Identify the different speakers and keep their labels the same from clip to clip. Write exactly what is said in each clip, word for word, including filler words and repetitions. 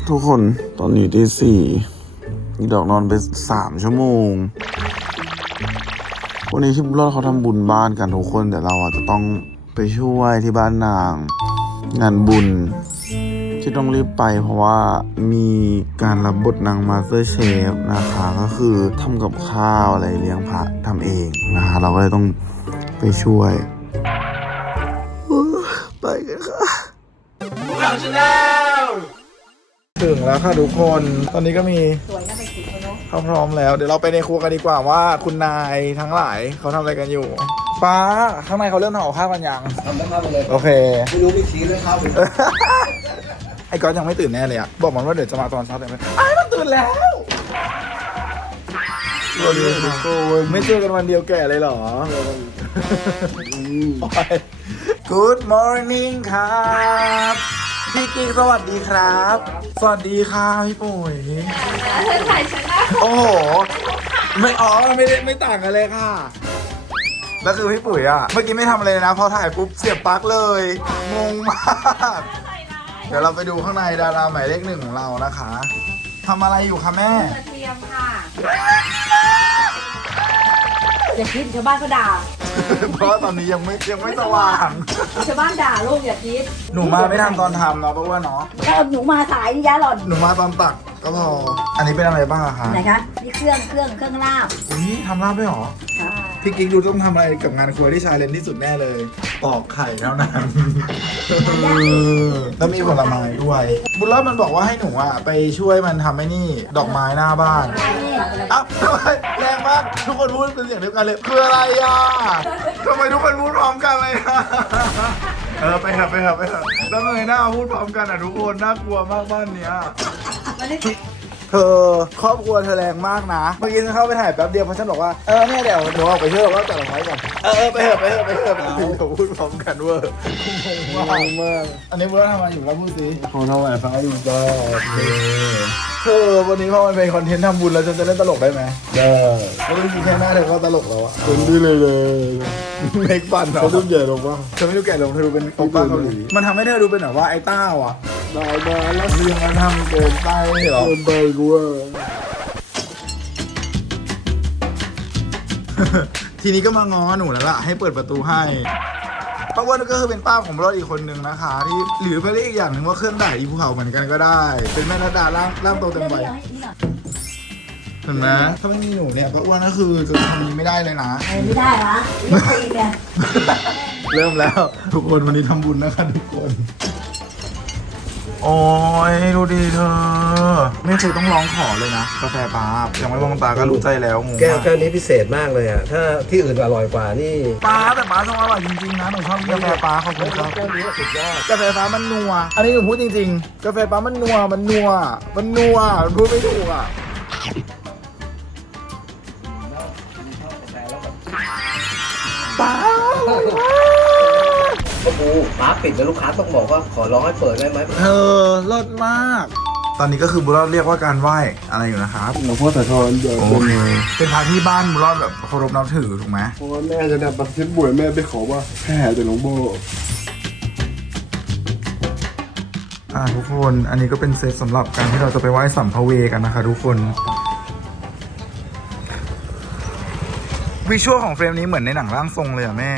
Speaker 1: ทุกคนตอนนี้ที่สี่อีดอกนอนไปสามชั่วโมงวันนี้ที่บุญรอดเขาทำบุญบ้านกันทุกคนแต่เราอาจจะต้องไปช่วยที่บ้านนางงานบุญที่ต้องรีบไปเพราะว่ามีการรับบทนางมาสเตอร์เชฟนะคะก็คือทำกับข้าวอะไรเลี้ยงพระทำเองนะคะเราก็เลยต้องไปช่วยไปกันค่ะถึงแล้วค่ะทุกคนตอนนี้ก็มีเขาพร้อมแล้วเดี๋ยวเราไปในครัวกันดีกว่าว่าคุณนายทั้งหลายเขาทำอะไรกันอยู่ป้าข้างในเขาเริ่มทำกับข้าวกันยัง
Speaker 2: ทำได้ข้าวไปเลย
Speaker 1: โอเค
Speaker 2: ไม่รู้ไม่ชี้เรื่องข้าวเลย
Speaker 1: ไอ้ก๊อตยังไม่ตื่นแน่เลยอะบอกมันว่าเดี๋ยวจะมาตอนเช้าแต่ไม่ไอ้มันตื่นแล้วสวัสดีทุกคนไม่เจอกันวันเดียวแก่เลยเหรอ Good morning ครับพี่กิ๊กสวัสดีครับสวัสดีค่ะพี่ปุ๋ยเธอถ่ายฉันนะโอ้โหไม่อ๋อไม่ได้ไม่ต่างกันเลยค่ะแล้วคือพี่ปุ๋ยอะเมื่อกี้ไม่ทำอะไรนะพอถ่ายปุ๊บเสียบปลั๊กเลยงงมากเดี๋ยวเราไปดูข้างในดาราหมายเลขหนึ่งของเรานะคะทำอะไรอยู่คะแม่
Speaker 3: กระเทียมค่ะอย่าคิดชาวบ้านเขาด่า
Speaker 1: เพราะว่าตอนนี้ยังไม่ยังไม่สว่าง
Speaker 3: ชาวบ้านด่าลูกอย่าคิด
Speaker 1: หนูมาไม่ทันตอนทำเนาะเพราะว่าเนาะ
Speaker 3: แล้วหนูมาสายนี่ยะหล่อน
Speaker 1: หนูมาตอนตักก็พออันนี้เป็นอะไรบ้างอะคะ
Speaker 3: ไหนคะนี่เครื่องเครื่องเครื่องลาบ
Speaker 1: อุ้ยทำลาบด้วยหรอพี่กิ๊กดูต้องทำอะไรกับงานครัวที่ชายเลนที่สุดแน่เลยปอกไข่เท่านั้นแล้วมีผลไม้ด้วยบุญรอดมันบอกว่าให้หนูอะไปช่วยมันทำไอ้นี่ดอกไม้หน้าบ้านอ้าวแรงมากทุกคนพูดเป็นเสียงเดียวกันเลยคืออะไรอ่ะทำไมทุกคนพูดพร้อมกันเลยเออไปเถอะไปเถอะไปเถอะแล้วเงยหน้าพูดพร้อมกันอ่ะทุกคนน่ากลัวมากบ้านเนี้ยเธอครอบครัวเธอแรงมากนะเมื่อกี้ฉันเข้าไปถ่ายแป๊บเดียวเพราะฉันบอกว่าเออเนี่ยเดี๋ยวหนูออกไปช่วยเราจัดดอกไม้ก่อนเออไปเถอะไปเถอะไปเถอะเราพูดพร้อมกันเวอร์งงมากอันนี้เวอร์ทำอะไรอยู่แล้วพูดสิ
Speaker 2: ของทำไมฟ้าอยู่จ้า
Speaker 1: เธอวันนี้พอมันเป็นคอนเทนต์ทำบุญแล้วฉันจะเล่นตลกได้ไหม
Speaker 2: ได้
Speaker 1: ไม่ต้องมีแค่หน้าเธอก็ตลกแล้วอะ
Speaker 2: เป็นที่เลยเลย
Speaker 1: เมคฟันเหรอ
Speaker 2: เขาต้องใหญ่ลงป่ะ
Speaker 1: เธอไม่ดูแก่ลงเธอดูเป็นโอป้าเกาหลีมันทำให้เธอดูเป็นแบบว่าไอ้ต้าว่ะ
Speaker 2: ได้มาแล้ว
Speaker 1: เรื่องมันทำเกินไปเหรอ
Speaker 2: เกินไปกูว่า
Speaker 1: ทีนี้ก็มาง้อหนูแล้วล่ะให้เปิดประตูให้เพราะว่าก็คือเป็นป้าของเราอีกคนนึงนะคะที่หรือไปเรียกอีกอย่างหนึ่งว่าเครื่องด่าอีภูเขาเหมือนกันก็ได้เป็นแม่นัดดาล่างล่างโตเต็มวัยเห็นไหมถ้าไม่มีหนูเนี่ยก็อ้วนก็คือจะทำนี้ไม่ได้เลยนะ
Speaker 3: ไม่ได้นะไม่ได้เนี่ย
Speaker 1: เริ่มแล้วทุกคนวันนี้ทำบุญนะคะทุกคนโอ้ยดูดีเธอไม่เคยต้องร้องขอเลยนะกาแฟป้ายังไม่มองตาก็รู้ใจแล้วงง
Speaker 2: แก้วแก้วนี้พิเศษมากเลยอ่ะถ้าที่อื่นอร่อยกว่านี่
Speaker 1: ป้าแต่ป้าต้องอร่อยจริงๆนะหนูชอบกาแฟป้าเขาคุณครับ
Speaker 2: แก้วนี้สุดยอด
Speaker 1: กาแฟป้ามันนัวอันนี้หนูพูดจริงๆกาแฟป้ามันนัวมันนัวมันนัวพูดไม่ถูกอ่ะป้า
Speaker 2: โอ้โหป้าปิดแล้วลูกค้าต้องบอกว่าขอร้องให้เปิดได้ไหม
Speaker 1: เธอเลิศมากตอนนี้ก็คือบุญรอดเรียกว่าการไหว้อะไรอยู่นะครับ
Speaker 2: หลวงพ่อสะท้อนเดี๋ยว
Speaker 1: เป็นพระที่บ้านบุญรอดแบบเคารพนับถือถูกไหม
Speaker 2: เพราะว่าแม่จะนำบัตรเช็ดบวยแม่ไปขอว่าแค่แต่หลวงพ่อ
Speaker 1: อ่าทุกคนอันนี้ก็เป็นเซตสำหรับการที่เราจะไปไหว้สัมภเวกันนะคะทุกคนวิชวลของเฟรมนี้เหมือนในหนังร่างทรงเลยอะแม่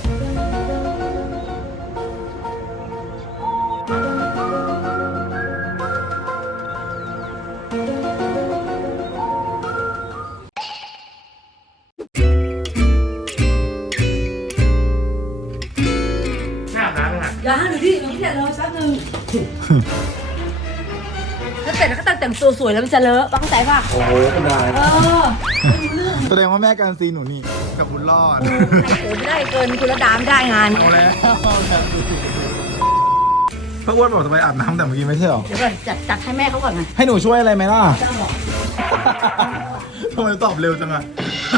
Speaker 3: อย่าห้ามหนูดิยังไม่เสร็จเลยสักหนึ่งถ้าเสร็จแล้วก็แต่งตัวสวยแล้วมันจะเลอะเข้าใจป่ะ
Speaker 2: โอ้โหไม่ได้
Speaker 3: เออ
Speaker 1: แสดงว่าแม่การซีหนูนี่กับบุญรอด
Speaker 3: ไม่ได้เกินคุณระดามได้งาน
Speaker 1: เอาแล้วพระอ้วนบอกจะไปอาบน้ำแต่เมื่อกี้ไม่ใช่หรอ
Speaker 3: เดี๋ยวก่อนจัดจัดให้แม่เขาก่อนไง
Speaker 1: ให้หนูช่วยอะไรไหมล่ะทำไมตอบเร็วจังอะ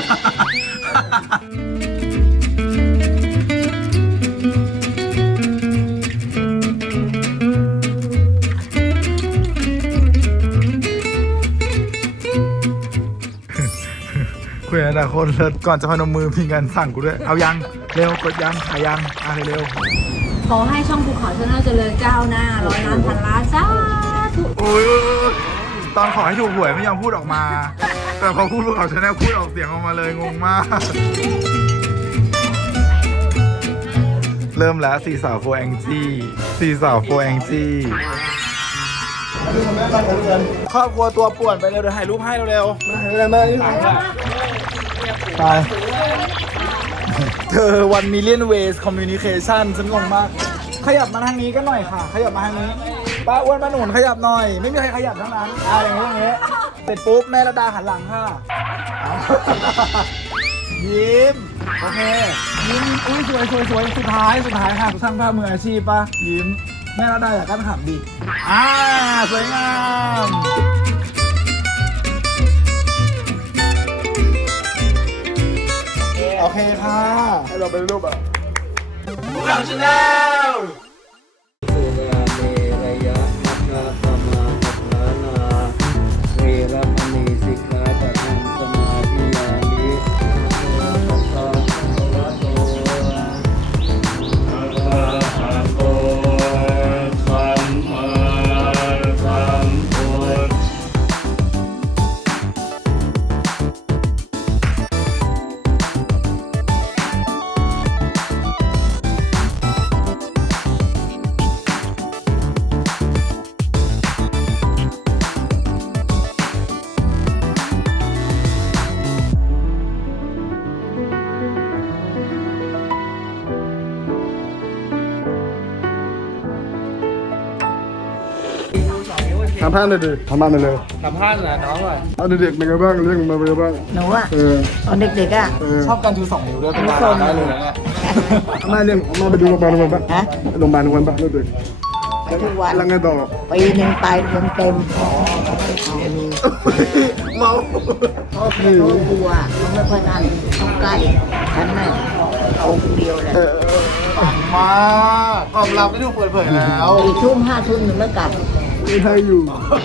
Speaker 1: คุยกันแต่คนเลิศก่อนจะพนมมือมีการสั่งกูด้วยเอายังเร็วกดยังหายังอ่ะเร็ว
Speaker 3: ขอให้ช่องภูเขาชาแนลเจริญก้าวหน้าร้อยล้านพันล้านสา
Speaker 1: อุ้ยตอนขอให้ถูกหวยไม่ยอมพูดออกมา แต่พอพูดพวกเขาชาแนลพูดออกเสียงออกมาเลยงงมาก เริ่มแล้วสี่สาวโฟแองจี้สี่สาวโฟแองจี้ครอบครัวตัวป่วนไปเร็วเดี๋ยวถ่ายรูปให้เร็วๆมาเร็วๆมาไปเธอวันมิเลียนเวสคอมมิวนิเคชันฉันงงมากขยับมาทางนี้ก็หน่อยค่ะ ขยับมาทางนี้ป้าอ้วนป้าหนุนขยับหน่อย ไม่มีใครขยับทั้งนั้นอ่าอย่างนี้อย่างนี้เสร็จปุ๊บแม่ระดาหันหลังค่ะยิ้มโอเคยิ้มอุ้ยสวยสวยสวยสุดท้ายสุดท้ายค่ะช่างภาพมืออาชีพป่ะยิ้มแม่ระดาอยากกั้นขำดิอ่าสวยงามโอเคค่ะให้เราเป็นรูปอ่ะพวกเราชาแนล
Speaker 2: สุราเมรยะมัคคะปมาปะทานาเวรมณีสิกขาปะทังสมาธิยามิสัพพะภะโตอะระหะโตสัมมาสัมพุทธ
Speaker 4: ทำพลาดเลยดิทำพลาดเลย
Speaker 2: สัมภาษณ์นะน้องอ่ะ
Speaker 4: เอาเด็กๆเป็นไงบ้างเรื่องมาเป็นไงบ้าง
Speaker 5: หนูอะ
Speaker 4: เออ
Speaker 5: ตอนเด็กๆอะ
Speaker 4: เออ
Speaker 1: ชอบการชูสองนิ้วด้วยเป็นดาราได้เลยนะเนี่ย
Speaker 4: เอามาเรื่องเอามาไปดูโรงพยาบาลทุกวันปะ
Speaker 5: ฮะ
Speaker 4: โรงพยาบาลทุกวันปะเด็ก
Speaker 5: ไปทุกวัน
Speaker 4: ๆแล้วไงต่อ
Speaker 5: ปีหนึ่งไปเต็มเต็มๆอ๋อเอามี
Speaker 4: เมา
Speaker 5: เพราะเพราะกลัวมันไม่ค่อยนั่นต้องใกล้ฉันน่ะเอาคนเดียวแหละ
Speaker 1: ปังมากความลับไม่ถูกเปิดเผยแล้ว
Speaker 5: สี่ทุ่มห้าทุ่มหนูไม่กลับ
Speaker 4: ไม่ให้อยู่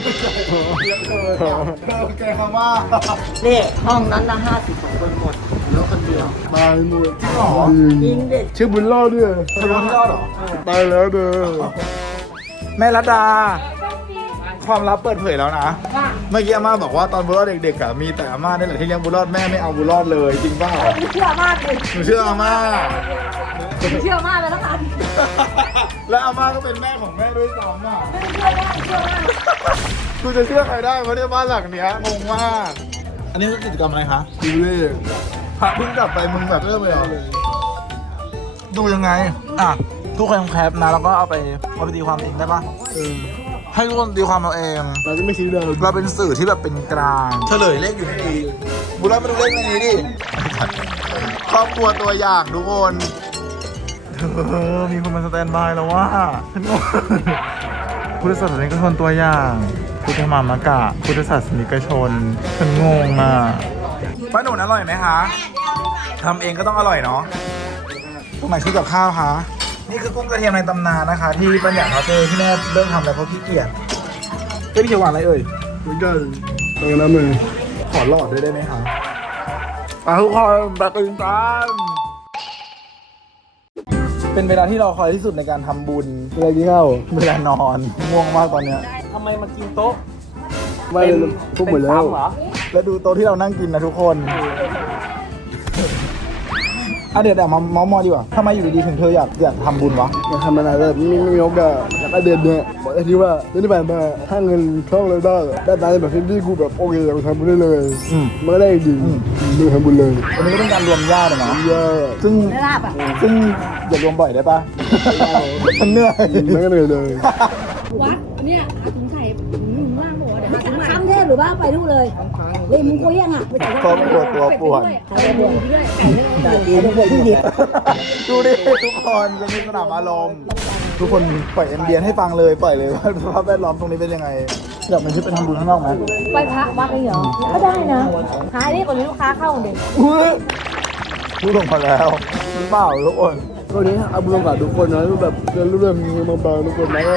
Speaker 1: แกคำว่า
Speaker 5: เนี่ยห้องนั้นละห้าสิบกว่าคนหมดเหลือคนเดียว
Speaker 4: ตายหมด
Speaker 1: จริงเหรอ
Speaker 5: จริงเด็ก
Speaker 4: ชื่อบุญรอดด้วย
Speaker 1: เป็นคนที่รอดเหรอ
Speaker 4: ตายแล้วเด้อ
Speaker 1: แม่รัตดา ความลับเปิดเผยแล้วนะ เมื่อกี้อาม่าบอกว่าตอนบุญรอดเด็กๆอ่ะมีแต่อาม่าได้แหละที่เลี้ยงบุญรอดแม่ไม่เอาบุญรอดเลยจริงเปล่า
Speaker 3: เชื่อมากเลย
Speaker 1: หนูเชื่ออาม่า
Speaker 3: เชื่อมากเลยแล้วกัน
Speaker 1: และอาม่าก็เป็นแม่ของแม่ด้วยซ้ำอ่ะ
Speaker 3: เชื่อมากเชื่อมาก
Speaker 1: กูจะเชื่อใครได้เพราะในยบ้านหลังเนี้ยงงมาก อันนี้คือกิจกรรมอะไรคะ
Speaker 4: ดูเลข
Speaker 1: พระเพิ่งกลับไปมึงแบบเริ่มเลยเหรอดูยังไงอ่ะทุกคนแคปนะแล้วก็เอาไปเอาไปตีความเองได้ปะ
Speaker 4: เออ
Speaker 1: ให้ทุกคนตีความเอาเอง
Speaker 4: เราจะไม่ชี้เดิม
Speaker 1: เราเป็นสื่อที่แบบเป็นกลางเฉลยเลขอยู่ในนี้บุญรับมาดูเลขในนี้ดิครอบครัวตัวอย่างทุกคนเธอมีคนมาสแตนบายแล้วว่าฉันงงพุทธศาสนิกชนตัวอย่างพุทธมามะกะพุทธศาสนิกชนฉันงงอ่ะป้าหนุนอร่อยไหมคะทำเองก็ต้องอร่อยเนาะตรงไหนซื้อกับข้าวคะนี่คือกุ้งกระเทียมในตำนานนะคะ ที่ปัญญาเขาเจอที่แม่เริ่มทำแล้วเพราะขี้เกียจเอ้ยพี่เขียวหวานอะไรเอ่ย
Speaker 4: เหมือนกันตรงนั้นเลย
Speaker 1: ขอหลอดด้วยได้ไหมคะมาทุกคนประตื่นกันเป็นเวลาที่เราคอยที่สุดในการทำบุญ
Speaker 4: เวลาที่เข้า
Speaker 1: เวลานอนง่วงมากตอนเนี้ย
Speaker 2: ทำไมมากินโต๊ะ
Speaker 4: ไม่ทุกหมดแล้ว
Speaker 1: แล้วดูโต๊ะที่เรานั่งกินนะทุกคนอ่ะเดี๋ยวเดี๋ยวมาเมาส์มอยดีกว่าทำไมอยู่ดีๆถึงเธออยากอยากทำบุญวะ
Speaker 4: อยากทำอะไรแบบไม่ไม่มีโอกาสอยากได้เดือนเนี่ยบอกได้ที่ว่าเดือนที่ผ่านมาถ้าเงินเข้าเลยได้ได้ตามแบบที่กูแบบโอเคอยากทำบุญได้เลย
Speaker 1: อืม
Speaker 4: มันก็ได้จริงดูทำบุญเลย
Speaker 1: วันนี้ก็เป็นการรวมญาติอะเนาะ
Speaker 4: เยอะ
Speaker 1: ซึ่ง
Speaker 3: ได้ลาบอ่ะ
Speaker 1: ซึ่งอย่ารวมบ่อยได้ปะมันเหนื่อย
Speaker 4: มันก็เลยเลย
Speaker 3: วัดเนี่ยหาถุงไข่ถุงหนึ่งล่างบอกว่าเดี๋ยวหาถุงคำเทพหรือว่าไปนู่นเลยเลยมึงคุยยังอ่ะไปจ่าย
Speaker 1: ครอบครัวตัวป่วน
Speaker 3: เอาไปด้วยไก่ไม่ได้
Speaker 5: เดี๋ยวเดี๋ยวที่เดียว
Speaker 1: ดูดิทุกคนจะมีสนามอารมณ์ทุกคนปล่อยเอ็มเดียนให้ฟังเลยปล่อยเลยว่าสภาพแวดล้อมตรงนี้เป็นยังไงอยากเป็นชุดไปทำบุญข้างนอกไหม
Speaker 3: ไปพระวัดเลยเหรอก็ได้นะหาได้ก่อนมีลูกค้าเข้าเด็ก
Speaker 1: อุ๊ยพูดลงมาแล้วหรือเปล่าทุกคน
Speaker 4: ก็นี้เอาบุญกับทุกคนนะแบบเรื่องเรื่องมาบางทุกคนนะก็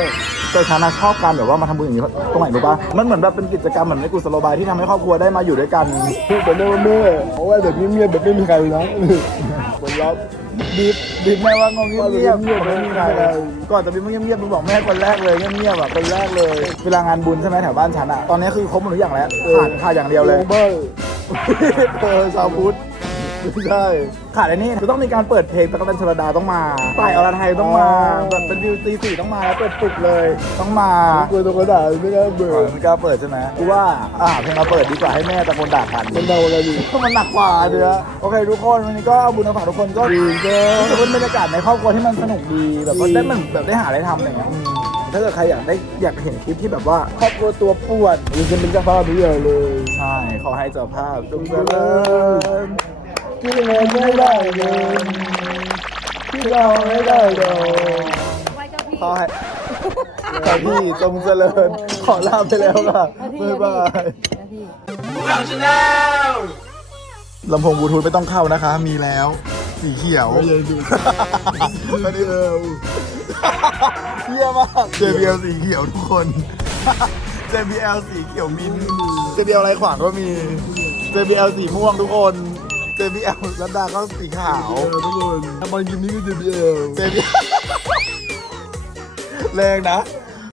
Speaker 1: แต่ฉันนะชอบการแบบว่ามาทำบุญอย่างนี้ตรงไหนรู้ปะมันเหมือนแบบเป็นกิจกรรมเหมือนในกุศโลบายที่ทำให้ครอบครัวได้มาอยู่ด้วยกัน
Speaker 4: พูดแต่แม่ว่าแม่เพราะว่าแบบเงียบๆแบบไม่มีใครนะเหมือนรับ
Speaker 1: บีบบีบแม่ว่างงเงียบๆ
Speaker 4: เงียบๆ
Speaker 1: ไม่มีใครก่อนจะบีบเงียบๆมึงบอกแม่คนแรกเลยเงียบๆอ่ะคนแรกเลย เวลางานบุญใช่ไหมแถวบ้านฉันอ่ะตอนนี้คือครบหมดทุกอย่างแล้วขาดขาดอย่างเดียวเลย
Speaker 4: บ้า
Speaker 1: เออชาวพุทธไม่ใช่ขาดไอ้นี่คือต้องมีการเปิดเพลงตะกันชลดาต้องมาต่ายอรไทยต้องมาแบบเป็นวิวตีสี่ต้องมาแล้วเปิดปลุกเลยต้องมา
Speaker 4: กลัวตัวกระดาษไม่ได้เบื่
Speaker 1: เอ
Speaker 4: อ
Speaker 1: อไม่กล้าเปิดใช่ไหมกูว่าอ่าเพลงมาเปิดดีกว่าให้แม่ตะโกนด่ากัน
Speaker 4: มันเดาอะไรดี
Speaker 1: มันหนักกว่าเดือโอเคทุกคนวันนี้ก็เอาบุญมาฝากทุกคนก็ดีก็เป็นบรรยากาศในครอบครัวที่มันสนุกดีแบบว่าได้เหมือนแบบได้หาอะไรทำอะไรเงี้ยอืมถ้าเกิดใครอยากได้อยากเห็นคลิปที่แบบว่าครอบครัวตัวป่วน
Speaker 4: มันจะเป็นเจ้าภาพทุกอย่างเลย
Speaker 1: ใช่ขอให้เจ้าภาพจงเจริญ
Speaker 4: ที่เงินไม่ได้เงินที่เราไม่ได้ดอก
Speaker 3: ไหว้เจ้าพี่
Speaker 1: ขอให้ขอพี่จงเจริญขอลาไปแล้วค่ะบ๊ายบาย
Speaker 3: เจ้าพี่
Speaker 1: ลำโพงบลูทูธไม่ต้องเข้านะคะ มีแล้ว สีเขียว
Speaker 4: ไม่ใช่ดู
Speaker 1: ไม่ได้เอวเยี่ยมาก เจ บี แอล สีเขียวทุกคน เจ บี แอล สีเขียวมิน เจ บี แอล อะไรขวางก็มี เจ บี แอล สีม่วงทุกคน เจ บี แอล รัดดาก็สีขาว
Speaker 4: ทุกคนถ้าบางทีนี้ก็จะเดียว
Speaker 1: เจ บี แรงนะ